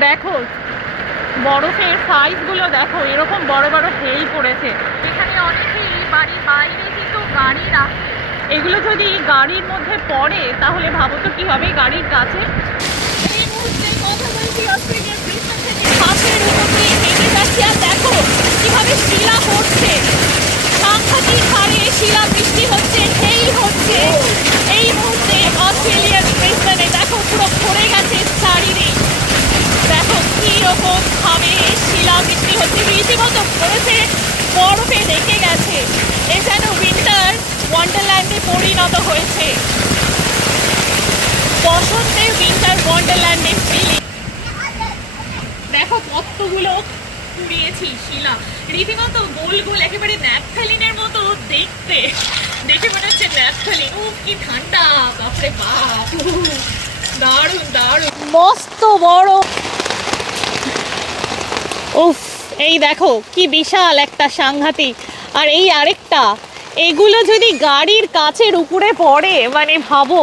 দেখি বরফের সাইজগুলো দেখো এরকম বড় বড় হেই পড়েছে। এখানে অনেকেই বাড়ির বাইরে কিন্তু গাড়ি রাখে। এগুলো যদি গাড়ির মধ্যে পড়ে, তাহলে ভাবো তো কি হবে গাড়ির কাছে। এই আর দেখো কীভাবে শিলা পড়ছে। শিলা হচ্ছে হচ্ছে। এই মুহূর্তে দেখো পুরো গেছে দেখো শিলা হচ্ছে। রীতিমতো পড়েছে, বরফে ঢেকে গেছে। এ যেন উইন্টার ওয়ান্ডারল্যান্ডে পরিণত হয়েছে। বসন্তের উইন্টার ওয়ান্ডারল্যান্ডের ফিলিং দেখো কতগুলো কুড়িয়েছি শিলা। রীতিমতো গোল গোল, একেবারে ন্যাপথালিনের মতো দেখতে। দেখে মনে হচ্ছে ন্যাপথালিন ও কি ঠান্ডা, বাপরে বাপ। দারুণ দারুণ। মস্ত বড়। উফ, এই দেখো, কি বিশাল একটা সাংঘাতিক। আর এই আরেকটা এগুলো যদি গাড়ির কাছের উপরে পড়ে মানে ভাবো।